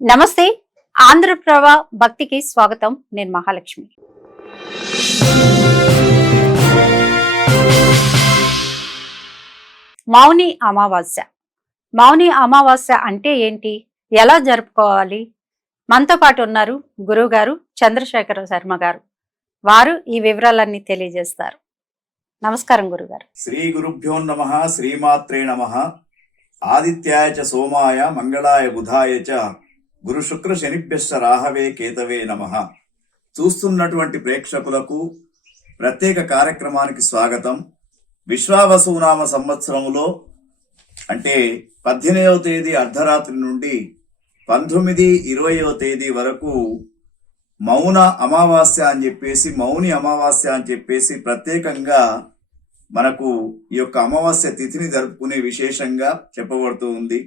నమస్తే. ఆంధ్రప్రభ భక్తికి స్వాగతం. నేను మహాలక్ష్మి. మౌని అమావాస్య. మౌని అమావాస్య అంటే ఏంటి, ఎలా జరుపుకోవాలి? మనతో పాటు ఉన్నారు గురువు గారు చంద్రశేఖర శర్మ గారు. వారు ఈ వివరాలన్నీ తెలియజేస్తారు. నమస్కారం గురుగారు. శ్రీ గురుభ్యో నమః. శ్రీమాత్రే నమః. ఆదిత్యాయ చ సోమాయ మంగళాయ బుధాయ చ గురు శుక్ర శనిభ్యశ్చ రాహవే కేతవే నమః. చూస్తున్నటువంటి ప్రేక్షకులకు ప్రత్యేక కార్యక్రమానికి స్వాగతం. విశ్వావసునామ సంవత్సరములో అంటే 18వ తేదీ అర్ధరాత్రి నుండి 19-20వ తేదీ వరకు మౌన అమావాస్య అని చెప్పేసి, మౌని అమావాస్య అని చెప్పేసి ప్రత్యేకంగా మనకు ఈ యొక్క అమావాస్య తిథిని జరుపుకునే విశేషంగా చెప్పబడుతూ ఉంది.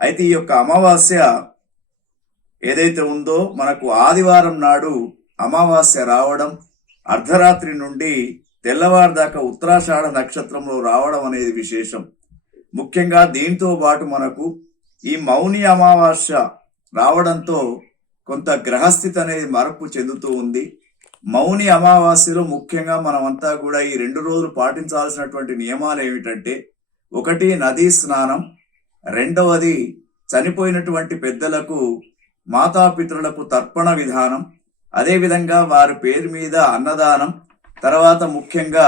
అయితే ఈ యొక్క అమావాస్య ఏదైతే ఉందో మనకు ఆదివారం నాడు అమావాస్య రావడం, అర్ధరాత్రి నుండి తెల్లవారు దాకా ఉత్తరాషాఢ నక్షత్రంలో రావడం అనేది విశేషం. ముఖ్యంగా దీంతో పాటు మనకు ఈ మౌని అమావాస్య రావడంతో కొంత గ్రహస్థితి అనేది మార్పు చెందుతూ ఉంది. మౌని అమావాస్యలో ముఖ్యంగా మనమంతా కూడా ఈ 2 రోజులు పాటించాల్సినటువంటి నియమాలు ఏమిటంటే, ఒకటి నదీ స్నానం, రెండవది చనిపోయినటువంటి పెద్దలకు మాతాపితృలకు తర్పణ విధానం, అదేవిధంగా వారి పేరు మీద అన్నదానం, తర్వాత ముఖ్యంగా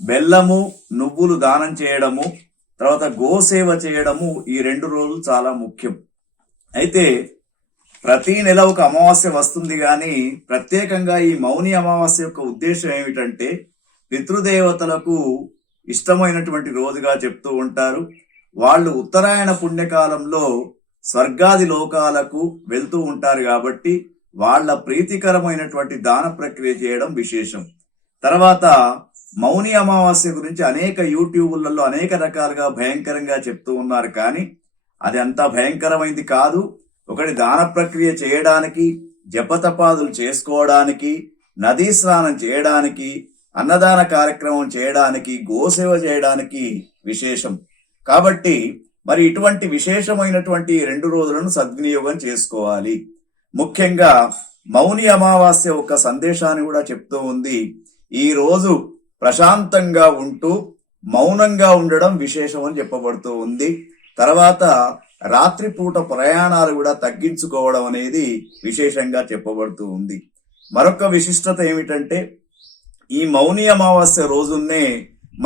బెల్లము నువ్వులు దానం చేయడము, తర్వాత గోసేవ చేయడము. ఈ 2 రోజులు చాలా ముఖ్యం. అయితే ప్రతి నెల ఒక అమావాస్య వస్తుంది కానీ ప్రత్యేకంగా ఈ మౌని అమావాస్య యొక్క ఉద్దేశం ఏమిటంటే, పితృదేవతలకు ఇష్టమైనటువంటి రోజుగా చెప్తూ ఉంటారు. వాళ్ళు ఉత్తరాయణ పుణ్యకాలంలో స్వర్గాది లోకాలకు వెళ్తూ ఉంటారు కాబట్టి వాళ్ళ ప్రీతికరమైనటువంటి దాన ప్రక్రియ చేయడం విశేషం. తర్వాత మౌని అమావాస్య గురించి అనేక యూట్యూబులలో అనేక రకాలుగా భయంకరంగా చెప్తూ ఉన్నారు, కానీ అది అంత భయంకరమైంది కాదు. ఒకటి దాన ప్రక్రియ చేయడానికి, జపతపాదులు చేసుకోవడానికి, నదీ స్నానం చేయడానికి, అన్నదాన కార్యక్రమం చేయడానికి, గోసేవ చేయడానికి విశేషం. కాబట్టి మరి ఇటువంటి విశేషమైనటువంటి 2 రోజులను సద్వినియోగం చేసుకోవాలి. ముఖ్యంగా మౌని అమావాస్య ఒక సందేశాన్ని కూడా చెప్తూ ఉంది. ఈ రోజు ప్రశాంతంగా ఉంటూ మౌనంగా ఉండడం విశేషం అని చెప్పబడుతూ ఉంది. తర్వాత రాత్రిపూట ప్రయాణాలు కూడా తగ్గించుకోవడం అనేది విశేషంగా చెప్పబడుతూ ఉంది. మరొక విశిష్టత ఏమిటంటే, ఈ మౌని అమావాస్య రోజున్నే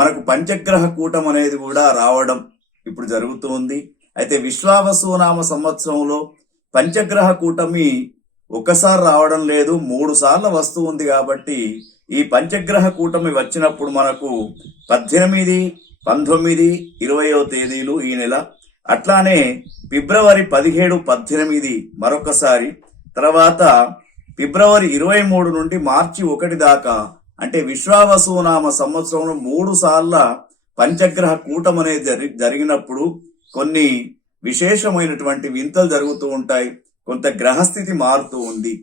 మనకు పంచగ్రహ కూటం అనేది కూడా రావడం ఇప్పుడు జరుగుతుంది. అయితే విశ్వావసునామ సంవత్సరంలో పంచగ్రహ కూటమి ఒకసారి రావడం లేదు, 3 సార్లు వస్తూ ఉంది. కాబట్టి ఈ పంచగ్రహ కూటమి వచ్చినప్పుడు మనకు 18, 19, 20వ తేదీలు ఈ నెల, అట్లానే ఫిబ్రవరి 17, 18 మరొకసారి, తర్వాత ఫిబ్రవరి 23 నుండి మార్చి 1 దాకా, అంటే విశ్వావసునామ సంవత్సరంలో 3 సార్ల పంచగ్రహ కూటం అనేది జరిగినప్పుడు కొన్ని విశేషమైనటువంటి వింతలు జరుగుతూ ఉంటాయి. కొంత గ్రహస్థితి మారుతూ ఉంది.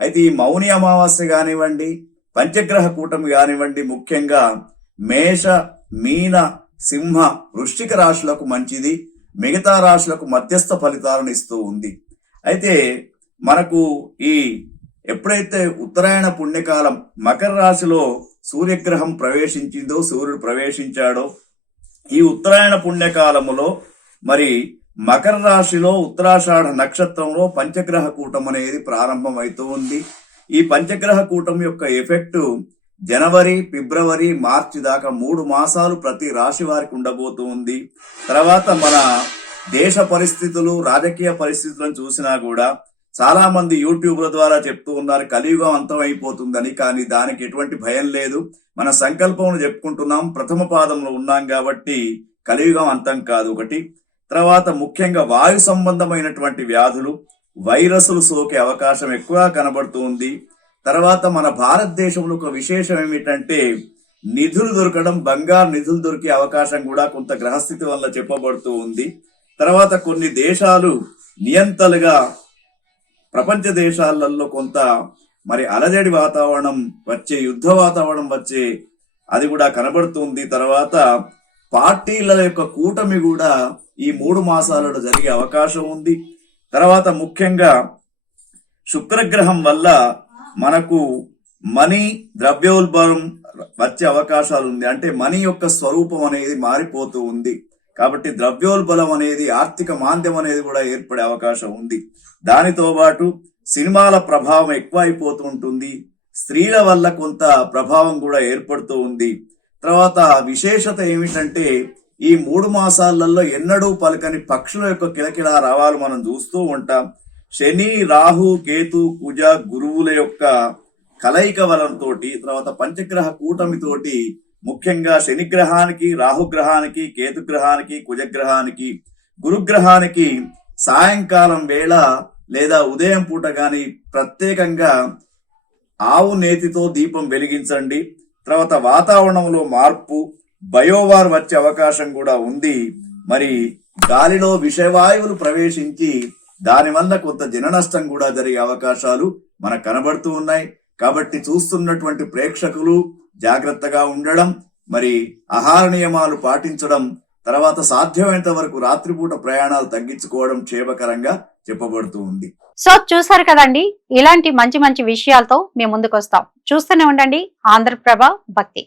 అయితే ఈ మౌని అమావాస్య కానివ్వండి, పంచగ్రహ కూటమి కానివ్వండి, ముఖ్యంగా మేష, మీన, సింహ, వృశ్చిక రాశులకు మంచిది. మిగతా రాశులకు మధ్యస్థ ఫలితాలను ఇస్తూ ఉంది. అయితే మనకు ఈ ఎప్పుడైతే ఉత్తరాయణ పుణ్యకాలం మకర రాశిలో సూర్యగ్రహం ప్రవేశించిందో, సూర్యుడు ప్రవేశించాడో, ఈ ఉత్తరాయణ పుణ్యకాలములో మరి మకర రాశిలో ఉత్తరాషాఢ నక్షత్రంలో పంచగ్రహ కూటం అనేది ప్రారంభమవుతూ ఉంది. ఈ పంచగ్రహ కూటం యొక్క ఎఫెక్ట్ జనవరి, ఫిబ్రవరి, మార్చి దాకా 3 మాసాలు ప్రతి రాశి వారికి ఉండబోతూ ఉంది. తర్వాత మన దేశ పరిస్థితులు, రాజకీయ పరిస్థితులను చూసినా కూడా చాలా మంది యూట్యూబ్ల ద్వారా చెప్తూ ఉన్నారు కలియుగం అంతం అయిపోతుందని. కానీ దానికి ఎటువంటి భయం లేదు. మన సంకల్పం చెప్పుకుంటున్నాం, ప్రథమ పాదంలో ఉన్నాం కాబట్టి కలియుగం అంతం కాదు. ఒకటి. తర్వాత ముఖ్యంగా వాయు సంబంధమైనటువంటి వ్యాధులు, వైరస్లు సోకే అవకాశం ఎక్కువగా కనబడుతూ ఉంది. తర్వాత మన భారతదేశంలో ఒక విశేషం ఏమిటంటే, నిధులు దొరకడం, బంగారు నిధులు దొరికే అవకాశం కూడా కొంత గ్రహస్థితి వల్ల చెప్పబడుతూ ఉంది. తర్వాత కొన్ని దేశాలు నియంతలుగా ప్రపంచ దేశాలలో కొంత మరి అలజడి వాతావరణం వచ్చే, యుద్ధ వాతావరణం వచ్చే అది కూడా కనబడుతుంది. తర్వాత పార్టీల యొక్క కూటమి కూడా ఈ 3 మాసాలలో జరిగే అవకాశం ఉంది. తర్వాత ముఖ్యంగా శుక్రగ్రహం వల్ల మనకు మనీ ద్రవ్యోల్బణం వచ్చే అవకాశాలు ఉంది. అంటే మనీ యొక్క స్వరూపం అనేది మారిపోతూ ఉంది. కాబట్టి ద్రవ్యోల్బణం అనేది, ఆర్థిక మాంద్యం అనేది కూడా ఏర్పడే అవకాశం ఉంది. దానితో పాటు సినిమాల ప్రభావం ఎక్కువ అయిపోతూ ఉంటుంది. స్త్రీల వల్ల కొంత ప్రభావం కూడా ఏర్పడుతూ ఉంది. తర్వాత విశేషత ఏమిటంటే ఈ 3 మాసాలలో ఎన్నడూ పలకని పక్షుల యొక్క కిలకిలా రావాలు మనం చూస్తూ ఉంటాం. శని, రాహు, కేతు, కుజ, గురువుల యొక్క కలయిక వలంతోటి, తర్వాత పంచగ్రహ కూటమితోటి, ముఖ్యంగా శనిగ్రహానికి, రాహుగ్రహానికి, కేతుగ్రహానికి, కుజగ్రహానికి, గురుగ్రహానికి సాయంకాలం వేళ లేదా ఉదయం పూట గాని ప్రత్యేకంగా ఆవు నేతితో దీపం వెలిగించండి. తర్వాత వాతావరణంలో మార్పు, బయోవార్ వచ్చే అవకాశం కూడా ఉంది. మరి గాలిలో విషవాయువులు ప్రవేశించి దానివల్ల కొంత జన నష్టం కూడా జరిగే అవకాశాలు మనకు కనబడుతూ ఉన్నాయి. కాబట్టి చూస్తున్నటువంటి ప్రేక్షకులు జాగ్రత్తగా ఉండడం, మరి ఆహార నియమాలు పాటించడం, తర్వాత సాధ్యమైనంత వరకు రాత్రిపూట ప్రయాణాలు తగ్గించుకోవడం క్షేమకరంగా చెప్పబడుతూ ఉంది. సో చూసారు కదండి, ఇలాంటి మంచి మంచి విషయాలతో మేము ముందుకు వస్తాం. చూస్తూనే ఉండండి ఆంధ్రప్రభ భక్తి.